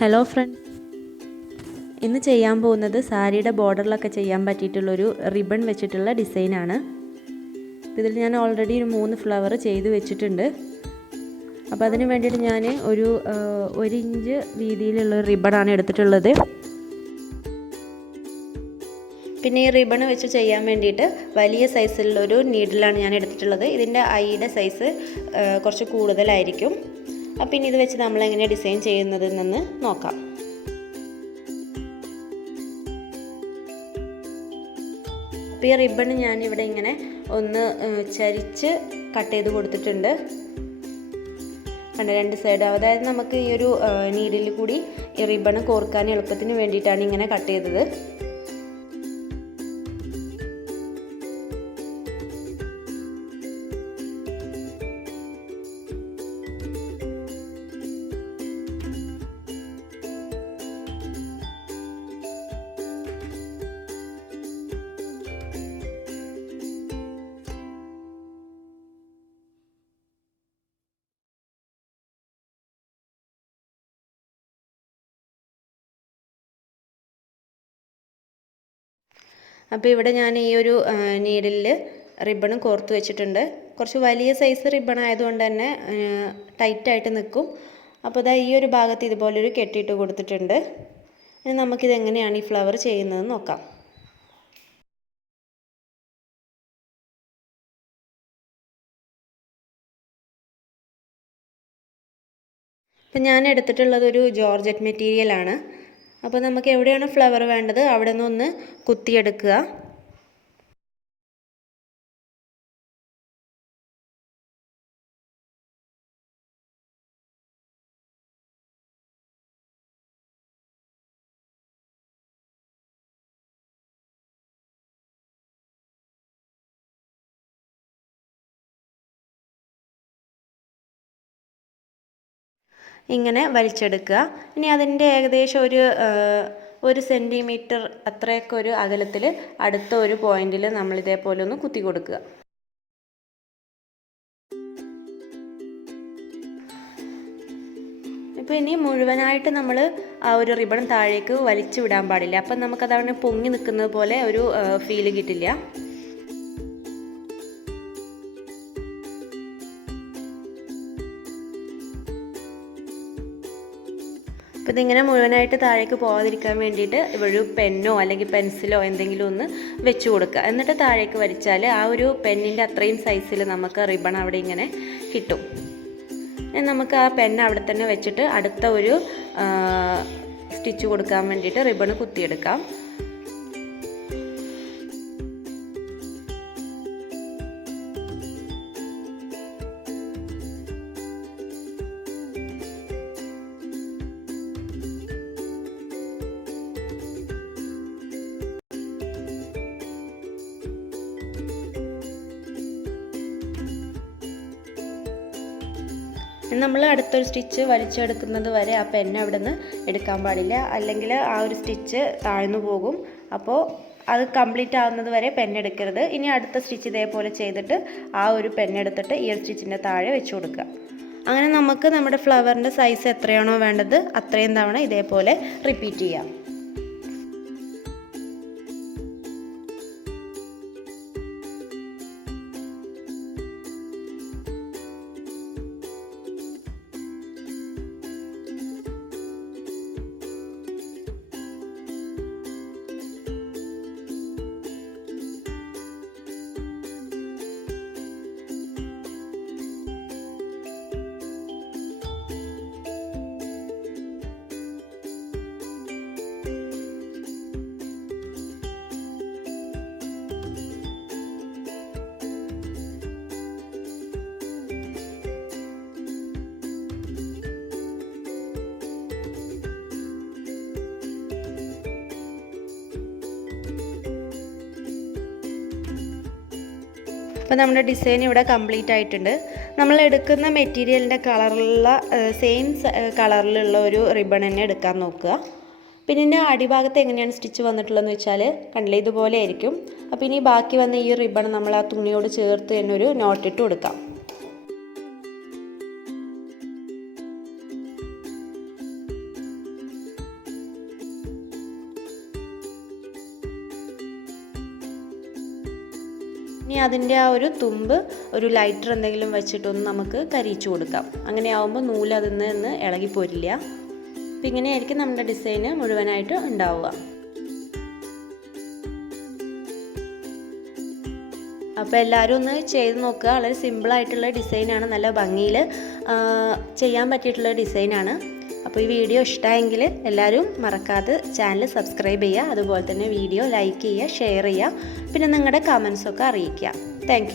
Hello friend, ഇന്ന് ചെയ്യാൻ പോകുന്നത് സാരിയുടെ ബോർഡറിലൊക്കെ ചെയ്യാൻ പറ്റിയിട്ടുള്ളൊരു റിബൺ വെച്ചിട്ടുള്ള ഡിസൈനാണ്. ഇതിൽ ഞാൻ ഓൾറെഡി ഒരു 3 ഫ്ലവർ ചെയ്ത് വെച്ചിട്ടുണ്ട്. അപ്പോൾ അതിന് വേണ്ടിയിട്ട് ഞാൻ ഒരു 1 ഇഞ്ച് വീതിയിലുള്ള റിബണാണ് എടുത്തിട്ടുള്ളത്. പിന്നെ ഈ റിബൺ വെച്ച് ചെയ്യാൻ വേണ്ടിയിട്ട് വലിയ സൈസിലുള്ളൊരു നീഡിലാണ് ഞാൻ എടുത്തിട്ടുള്ളത്. ഇതിൻ്റെ ഐയുടെ സൈസ് കുറച്ച് കൂടുതലായിരിക്കും. അപ്പം ഇനി ഇത് വെച്ച് നമ്മളെങ്ങനെ ഡിസൈൻ ചെയ്യുന്നതെന്ന് നോക്കാം. അപ്പോൾ ഈ റിബൺ ഞാനിവിടെ ഇങ്ങനെ ഒന്ന് ചരിച്ച് കട്ട് ചെയ്ത് കൊടുത്തിട്ടുണ്ട്. കണ്ട 2 സൈഡ്, അതായത് നമുക്ക് ഈ ഒരു നീഡിൽ കൂടി ഈ റിബൺ കോർക്കാൻ എളുപ്പത്തിന് വേണ്ടിയിട്ടാണ് ഇങ്ങനെ കട്ട് ചെയ്തത്. അപ്പോൾ ഇവിടെ ഞാൻ ഈ ഒരു നീഡിലിൽ റിബണും കോർത്ത് വെച്ചിട്ടുണ്ട്. കുറച്ച് വലിയ സൈസ് റിബൺ ആയതുകൊണ്ട് തന്നെ ടൈറ്റായിട്ട് നിൽക്കും. അപ്പോൾ ഇതാ ഈ ഒരു ഭാഗത്ത് ഇതുപോലൊരു കെട്ടിയിട്ട് കൊടുത്തിട്ടുണ്ട്. ഇനി നമുക്കിത് എങ്ങനെയാണ് ഈ ഫ്ലവർ ചെയ്യുന്നത് നോക്കാം. അപ്പം ഞാൻ എടുത്തിട്ടുള്ളത് ഒരു ജോർജറ്റ് മെറ്റീരിയലാണ്. അപ്പോൾ നമുക്ക് എവിടെയാണ് ഫ്ലവർ വേണ്ടത് അവിടെ നിന്നൊന്ന് കുത്തിയെടുക്കുക. ഇങ്ങനെ വലിച്ചെടുക്കുക. ഇനി അതിൻ്റെ ഏകദേശം ഒരു 1 സെൻറ്റിമീറ്റർ അത്രയൊക്കെ ഒരു അകലത്തിൽ അടുത്ത ഒരു പോയിന്റിൽ നമ്മൾ ഇതേപോലെ ഒന്ന് കുത്തി കൊടുക്കുക. ഇപ്പോൾ ഇനി മുഴുവനായിട്ട് നമ്മൾ ആ ഒരു റിബൺ താഴേക്ക് വലിച്ചു വിടാൻ പാടില്ല. അപ്പം നമുക്കതവിടെ പൊങ്ങി നിൽക്കുന്നത് പോലെ ഒരു ഫീല് കിട്ടില്ല. അപ്പോൾ ഇതിങ്ങനെ മുഴുവനായിട്ട് താഴേക്ക് പോകാതിരിക്കാൻ വേണ്ടിയിട്ട് ഒരു പെന്നോ അല്ലെങ്കിൽ പെൻസിലോ എന്തെങ്കിലും ഒന്ന് വെച്ച് കൊടുക്കുക. എന്നിട്ട് താഴേക്ക് വലിച്ചാൽ ആ ഒരു പെന്നിൻ്റെ അത്രയും സൈസിൽ നമുക്ക് റിബൺ അവിടെ ഇങ്ങനെ കിട്ടും. നമുക്ക് ആ പെൻ അവിടെ തന്നെ വെച്ചിട്ട് അടുത്ത ഒരു സ്റ്റിച്ച് കൊടുക്കാൻ വേണ്ടിയിട്ട് റിബൺ കുത്തിയെടുക്കാം. നമ്മൾ അടുത്തൊരു സ്റ്റിച്ച് വലിച്ചെടുക്കുന്നത് വരെ ആ പെൻ അവിടെ നിന്ന് എടുക്കാൻ പാടില്ല, അല്ലെങ്കിൽ ആ ഒരു സ്റ്റിച്ച് താഴ്ന്നു പോകും. അപ്പോൾ അത് കംപ്ലീറ്റ് ആകുന്നത് വരെ പെൻ എടുക്കരുത്. ഇനി അടുത്ത സ്റ്റിച്ച് ഇതേപോലെ ചെയ്തിട്ട് ആ ഒരു പെൻ എടുത്തിട്ട് ഈ ഒരു സ്റ്റിച്ചിൻ്റെ താഴെ വെച്ച് കൊടുക്കുക. അങ്ങനെ നമുക്ക് നമ്മുടെ ഫ്ലവറിൻ്റെ സൈസ് എത്രയാണോ വേണ്ടത് അത്രയും തവണ ഇതേപോലെ റിപ്പീറ്റ് ചെയ്യാം. അപ്പോൾ നമ്മുടെ ഡിസൈൻ ഇവിടെ കംപ്ലീറ്റ് ആയിട്ടുണ്ട്. നമ്മൾ എടുക്കുന്ന മെറ്റീരിയലിൻ്റെ കളറിലുള്ള സെയിം കളറിലുള്ള ഒരു റിബൺ തന്നെ എടുക്കാൻ നോക്കുക. പിന്നെ ഇതിൻ്റെ അടിഭാഗത്ത് എങ്ങനെയാണ് സ്റ്റിച്ച് വന്നിട്ടുള്ളതെന്ന് വെച്ചാൽ കണ്ടില്ലേ, ഇതുപോലെ ആയിരിക്കും. അപ്പോൾ ഇനി ബാക്കി വന്ന ഈ റിബൺ നമ്മൾ ആ തുണിയോട് ചേർത്ത് തന്നെ ഒരു നോട്ടിട്ട് കൊടുക്കാം. അതിൻ്റെ ആ ഒരു തുമ്പ് ഒരു ലൈറ്റർ എന്തെങ്കിലും വെച്ചിട്ടൊന്ന് നമുക്ക് കരിയിച്ചു കൊടുക്കാം. അങ്ങനെ ആവുമ്പോൾ നൂല് അതിൽ നിന്ന് ഇളകിപ്പോരില്ല. അപ്പം ഇങ്ങനെയായിരിക്കും നമ്മുടെ ഡിസൈന് മുഴുവനായിട്ട് ഉണ്ടാവുക. അപ്പോൾ എല്ലാവരും ഒന്ന് ചെയ്ത് നോക്കുക. വളരെ സിമ്പിളായിട്ടുള്ള ഡിസൈനാണ്, നല്ല ഭംഗിയിൽ ചെയ്യാൻ പറ്റിയിട്ടുള്ള ഡിസൈനാണ്. അപ്പോൾ ഈ വീഡിയോ ഇഷ്ടമായെങ്കിൽ എല്ലാവരും മറക്കാതെ ചാനൽ സബ്സ്ക്രൈബ് ചെയ്യുക. അതുപോലെ തന്നെ വീഡിയോ ലൈക്ക് ചെയ്യുക, ഷെയർ ചെയ്യുക. പിന്നെ നിങ്ങളുടെ കമൻസൊക്കെ അറിയിക്കുക. താങ്ക്